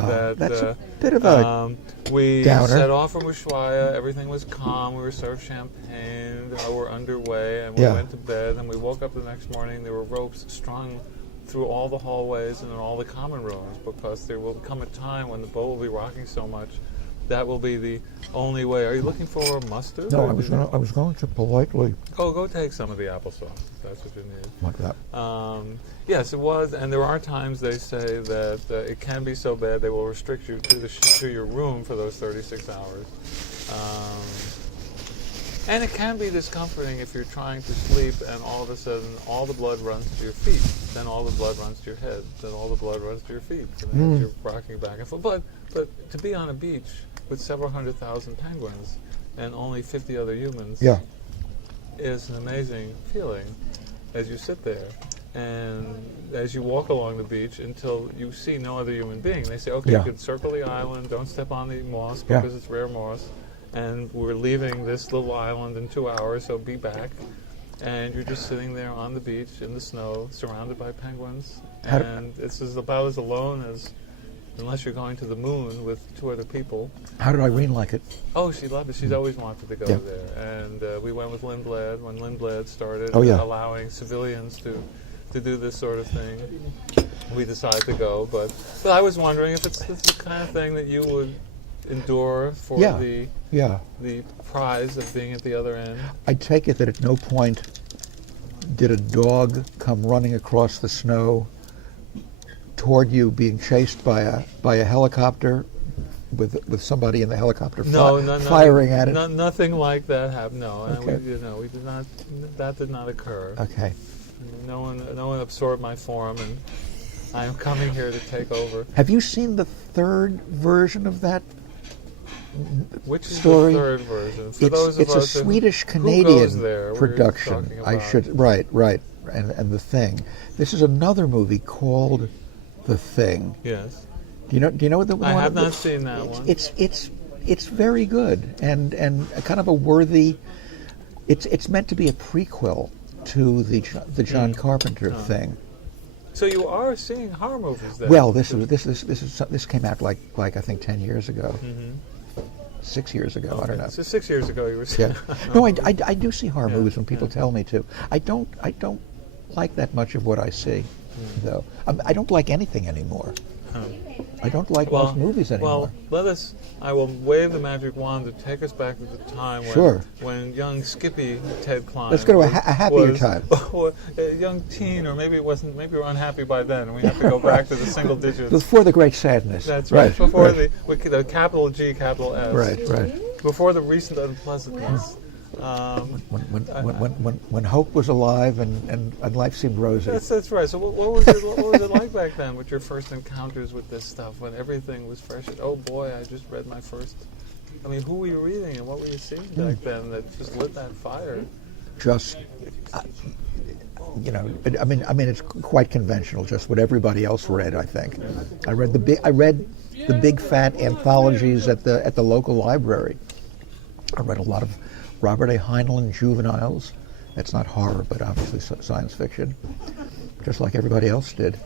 That's a bit of a we downer. set off from Ushuaia. Everything was calm. We were served champagne. We're underway, and we went to bed. And we woke up the next morning. There were ropes strung through all the hallways and in all the common rooms, because there will come a time when the boat will be rocking so much that will be the only way. Are you looking for mustard? No, I was going to politely. Go take some of the applesauce, if that's what you need. Like that. Yes, it was, and there are times they say that it can be so bad they will restrict you to your room for those 36 hours. And it can be discomforting if you're trying to sleep and all of a sudden all the blood runs to your feet, then all the blood runs to your head, then all the blood runs to your feet, and then you're rocking back and forth. But to be on a beach with several 100,000 penguins and only 50 other humans is an amazing feeling as you sit there. And as you walk along the beach until you see no other human being, they say, okay, you can circle the island, don't step on the moss because it's rare moss, and we're leaving this little island in 2 hours, so be back. And you're just sitting there on the beach in the snow, surrounded by penguins, and it's about as alone as, unless you're going to the moon with 2 other people. How did Irene like it? Oh, she loved it. She's always wanted to go there. And we went with Lindblad when Lindblad started allowing civilians to do this sort of thing. We decided to go, but I was wondering if it's the kind of thing that you would endure for the prize of being at the other end. I take it that at no point did a dog come running across the snow toward you, being chased by a helicopter with somebody in the helicopter firing at it. Nothing like that happened. No, okay. and we did not. That did not occur. Okay. No one absorbed my form, and I am coming here to take over. Have you seen the third version of that Which is story? The third version? For those of it's a us Swedish-Canadian production. Right. And The Thing. This is another movie called The Thing. Yes. Do you know what the one? I have not seen that one. It's very good and a kind of a worthy. It's meant to be a prequel to the John Carpenter thing. So you are seeing horror movies then? Well, this came out like I think 10 years ago. 6 years ago, okay. I don't know. So 6 years ago you were seeing. No, I do see horror movies when people tell me to. I don't like that much of what I see, though. I don't like anything anymore. I don't like most movies anymore. Well, I will wave the magic wand to take us back to the time when young Skippy Ted Klein. Let's go to a happier time. A young teen, or maybe it wasn't. Maybe we're unhappy by then, and we have to go back to the single digits. Before the Great Sadness. That's right. Before the capital G, capital S. Right. Before the recent unpleasantness. When hope was alive and life seemed rosy. That's right. So what was it like back then with your first encounters with this stuff, when everything was fresh? Oh boy, I just read my first. I mean, who were you reading and what were you seeing back then that just lit that fire? Just, I mean, it's quite conventional. Just what everybody else read. I think. I read the big fat anthologies at the local library. I read a lot of Robert A. Heinlein juveniles. That's not horror, but obviously science fiction, just like everybody else did.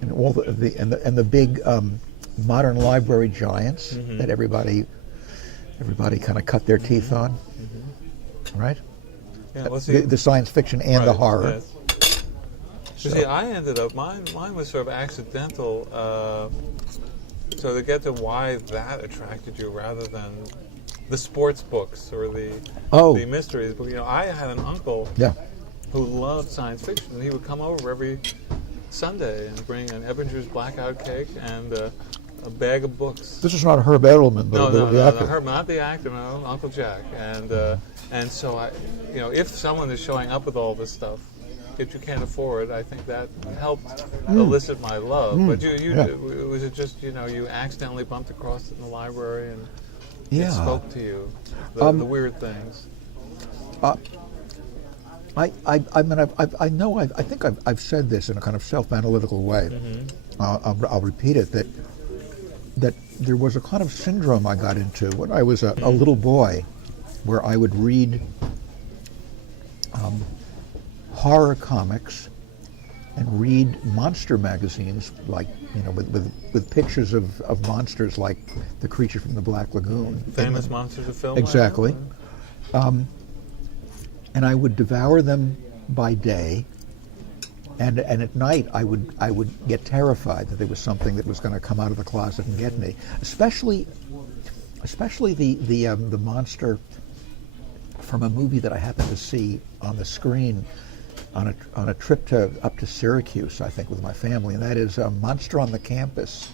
And all the big modern library giants that everybody kind of cut their teeth on, right? Yeah, the science fiction and the horror. Yes. So. See, I ended up mine was sort of accidental. So to get to why that attracted you rather than the sports books or the mysteries. But I had an uncle who loved science fiction, and he would come over every Sunday and bring an Ebbinger's blackout cake and a bag of books. This is not Herb Edelman, the actor. Herb, not the actor, no, Uncle Jack. And so if someone is showing up with all this stuff that you can't afford, I think that helped elicit my love. But was it just you accidentally bumped across it in the library and it spoke to you, the weird things? I think I've said this in a kind of self-analytical way. I'll repeat it, that there was a kind of syndrome I got into when I was a little boy, where I would read horror comics and read monster magazines, like, with pictures of monsters like the creature from the Black Lagoon. Famous monsters of film. Exactly. And I would devour them by day, and at night I would get terrified that there was something that was going to come out of the closet and get me. Especially the monster from a movie that I happened to see on the screen on a trip up to Syracuse, I think, with my family, and that is Monster on the Campus.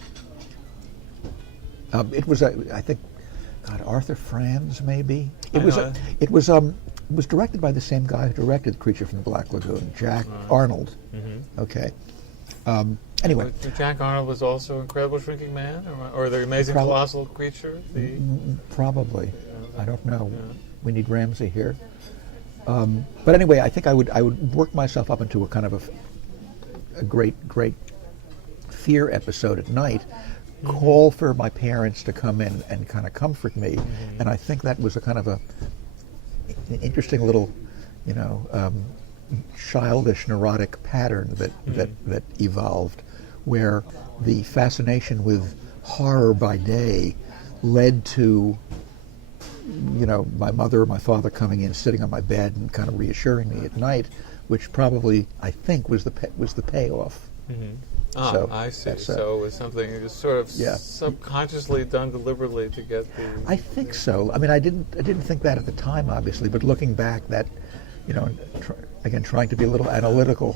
It was I think, God, Arthur Franz, maybe. It was directed by the same guy who directed Creature from the Black Lagoon, Jack Arnold. Mm-hmm. Okay. Anyway, Jack Arnold was also Incredible Shrinking Man, or The Amazing Colossal Creature. Probably. I don't know. Yeah. We need Ramsey here. But anyway, I think I would work myself up into a kind of a great fear episode at night, call for my parents to come in and kind of comfort me, and I think that was a kind of an interesting little, childish, neurotic pattern that evolved, where the fascination with horror by day led to my mother or my father coming in, sitting on my bed and kind of reassuring me at night, which probably, I think, was the payoff. Mm-hmm. So I see. So it was something just sort of subconsciously done deliberately to get the... I think so. I mean, I didn't think that at the time, obviously, but looking back, that, again, trying to be a little analytical,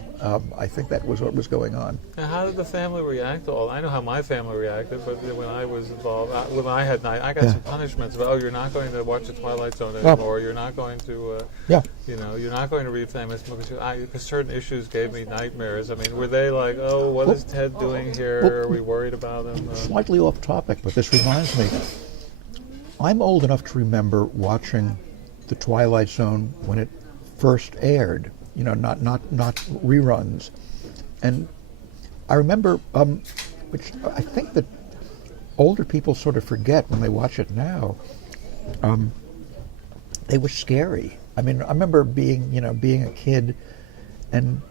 I think that was what was going on. Now, how did the family react to all? I know how my family reacted, but when I was involved, when I had night, I got some punishments about, you're not going to watch The Twilight Zone anymore. You're not going to, you're not going to read famous books. Because certain issues gave me nightmares. I mean, were they like, what is Ted doing here? Are we worried about him? Slightly off topic, but this reminds me. I'm old enough to remember watching The Twilight Zone when it first aired. Not reruns, and I remember, which I think that older people sort of forget when they watch it now. They were scary. I mean, I remember being a kid, and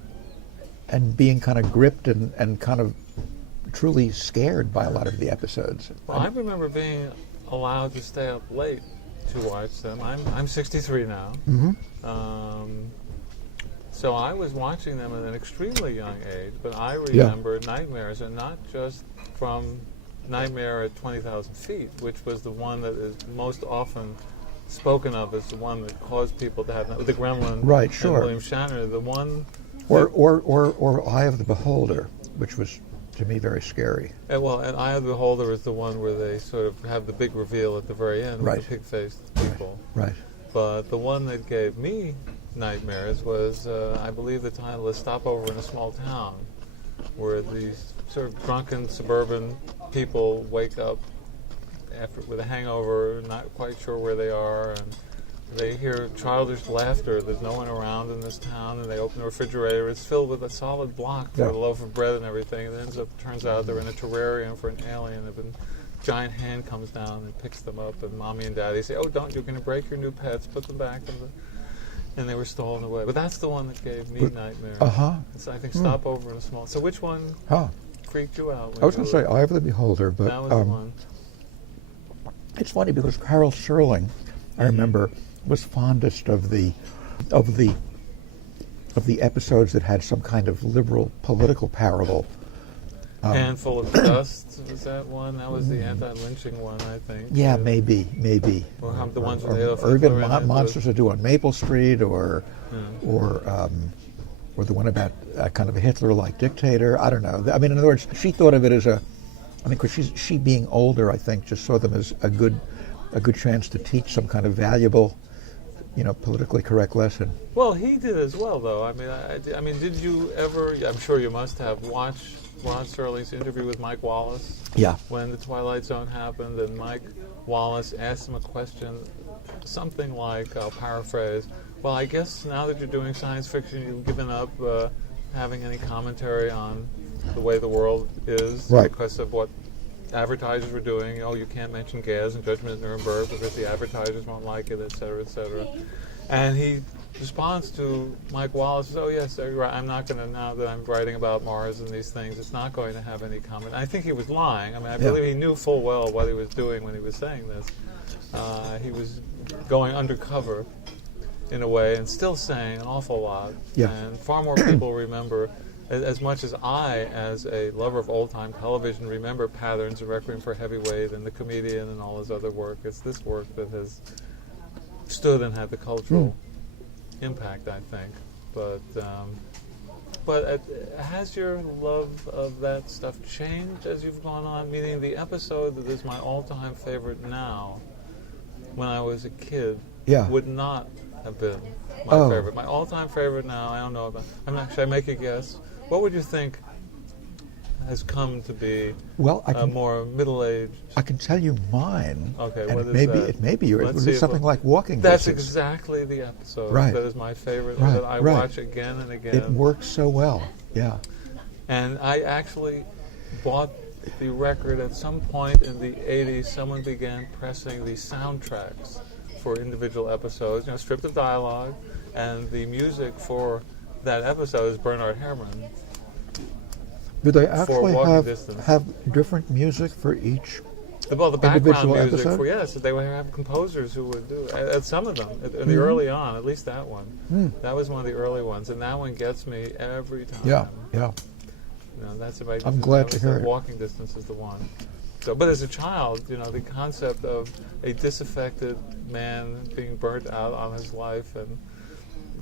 being kind of gripped and kind of truly scared by a lot of the episodes. Well, I remember being allowed to stay up late to watch them. I'm 63 now. Mm-hmm. So I was watching them at an extremely young age, but I remember nightmares, and not just from Nightmare at 20,000 Feet, which was the one that is most often spoken of as the one that caused people to have the Gremlin, right? Sure. And William Shatner, the one, or Eye of the Beholder, which was to me very scary. And Eye of the Beholder is the one where they sort of have the big reveal at the very end with the pig-faced people, right? But the one that gave me nightmares was, I believe the title is Stopover in a Small Town, where these sort of drunken suburban people wake up with a hangover, not quite sure where they are, and they hear childish laughter. There's no one around in this town, and they open the refrigerator. It's filled with a solid block for a loaf of bread and everything. And it turns out they're in a terrarium for an alien. And a giant hand comes down and picks them up, and mommy and daddy say, you're going to break your new pets, put them back in the... And they were stolen away. But that's the one that gave me nightmares. So I think Stopover in a Small... So which one freaked you out? I was going to say Eye of the Beholder, but... That was the one. It's funny because Carol Serling, I remember, was fondest of the episodes that had some kind of liberal political parable. Handful of Dust, was that one? That was the anti-lynching one, I think. Yeah, maybe. Or the ones with Adolf or even Hitler Monsters That Do on Maple Street, or the one about kind of a Hitler-like dictator. I don't know. I mean, in other words, she thought of it as because she being older, I think, just saw them as a good chance to teach some kind of valuable, politically correct lesson. Well, he did as well, though. I mean, did you ever? I'm sure you must have watched Rod Serling's interview with Mike Wallace. Yeah. When the Twilight Zone happened, and Mike Wallace asked him a question, something like, I'll paraphrase, well, I guess now that you're doing science fiction, you've given up having any commentary on the way the world is because of what advertisers were doing. You can't mention gas and Judgment at Nuremberg because the advertisers won't like it, et cetera, et cetera. And he response to Mike Wallace is, "Oh yes, I'm not going to, now that I'm writing about Mars and these things, it's not going to have any comment." I think he was lying. I mean, I believe he knew full well what he was doing when he was saying this. He was going undercover in a way and still saying an awful lot. Yeah. And far more people remember, as much as I, as a lover of old-time television, remember Patterns and Requiem for a Heavyweight and The Comedian and all his other work. It's this work that has stood and had the cultural impact, I think. But has your love of that stuff changed as you've gone on? Meaning the episode that is my all-time favorite now, when I was a kid, would not have been my favorite. My all-time favorite now, I don't know about. Should I make a guess? What would you think has come to be a more middle-aged? I can tell you mine. Okay, and what is maybe that? It may be yours. It would be something like Walking That's Distance. exactly the episode Right. that is my favorite, Right, that I right. watch again and again. It works so well. Yeah. And I actually bought the record at some point in the 80s. Someone began pressing the soundtracks for individual episodes, stripped of dialogue, and the music for that episode is Bernard Herrmann. Do they For actually Walking Distance. have different music for each? The background individual music episode? for, yes, they would have composers who would do it. At some of them, in the early on, at least that one. That was one of the early ones, and that one gets me every time. Yeah. That's about. I'm glad to hear it. Walking Distance is the one. So, but as a child, the concept of a disaffected man being burnt out on his life and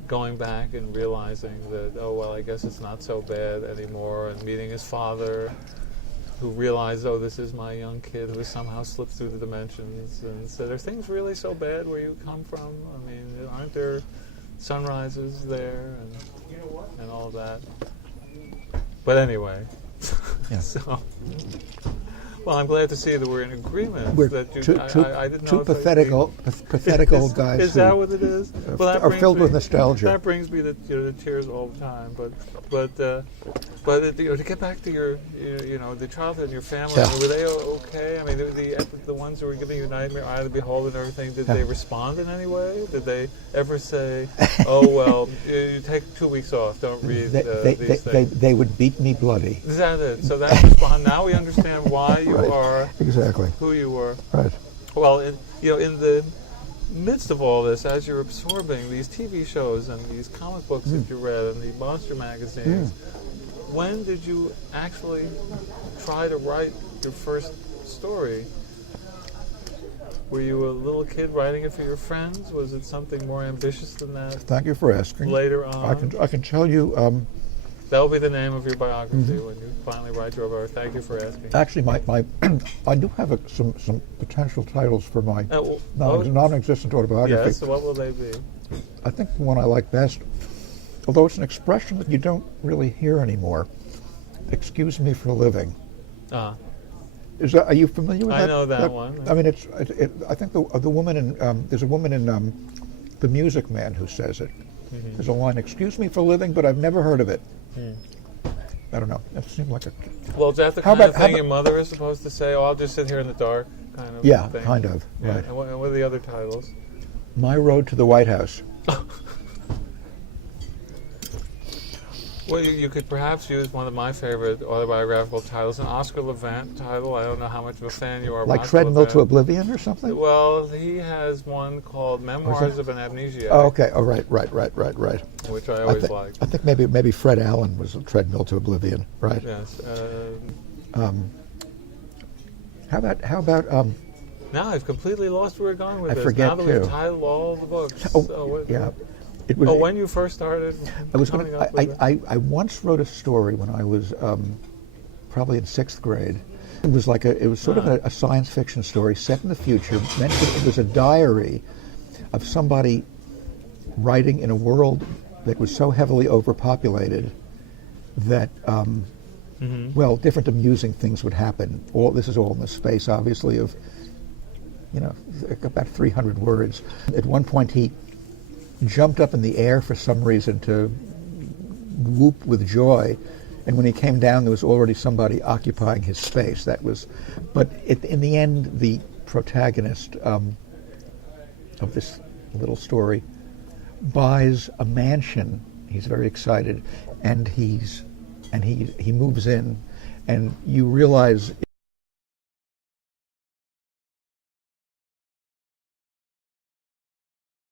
going back and realizing that, oh well, I guess it's not so bad anymore, and meeting his father, who realized, oh, this is my young kid who has somehow slipped through the dimensions, and said, are things really so bad where you come from? I mean, aren't there sunrises there and all that? But anyway, so. Well, I'm glad to see that we're in agreement. We're that you, I didn't two know pathetical guys is who that what it is? Well, are filled with nostalgia. That brings me to tears all the time. But to get back to your the childhood and your family, were they okay? I mean, the ones who were giving you nightmare, Eye of the Beholder, and everything. Did they respond in any way? Did they ever say, "Oh well, you take 2 weeks off, don't read these things"? They would beat me bloody. Is that it? So that's respond. Now we understand why you are exactly who you were. Right. Well, in the midst of all this, as you're absorbing these TV shows and these comic books that you read and the monster magazines, when did you actually try to write your first story? Were you a little kid writing it for your friends? Was it something more ambitious than that? Thank you for asking. Later on, I can tell you. That will be the name of your biography when you finally write your biography. Thank you for asking. Actually, my I do have some potential titles for my non-existent autobiography. Yes, so what will they be? I think the one I like best, although it's an expression that you don't really hear anymore, excuse me for living. Are you familiar with that? I know that one. I mean, I think the woman in there's a woman in The Music Man who says it. There's a line, excuse me for living, but I've never heard of it. I don't know. It seemed like a... Well, is that the kind of thing your mother is supposed to say? Oh, I'll just sit here in the dark, kind of thing? Kind of, right. And what are the other titles? My Road to the White House. Well, you could perhaps use one of my favorite autobiographical titles, an Oscar Levant title. I don't know how much of a fan you are of Like Oscar Treadmill Levant. to Oblivion or something? Well, he has one called Memoirs of an Amnesiac. Oh, okay. Oh, right. Which I always liked. I think maybe Fred Allen was a Treadmill to Oblivion, right? Yes. How about now I've completely lost where we're going with I this. forget now that too. we've titled all the books. Yeah. It was, when you first started I once wrote a story when I was probably in 6th grade. It was sort of a science fiction story set in the future. It was a diary of somebody writing in a world that was so heavily overpopulated that different amusing things would happen. This is all in the space, obviously, of about 300 words. At one point, he jumped up in the air for some reason to whoop with joy, and when he came down, there was already somebody occupying his space. But in the end, the protagonist of this little story buys a mansion. He's very excited, and he moves in, and you realize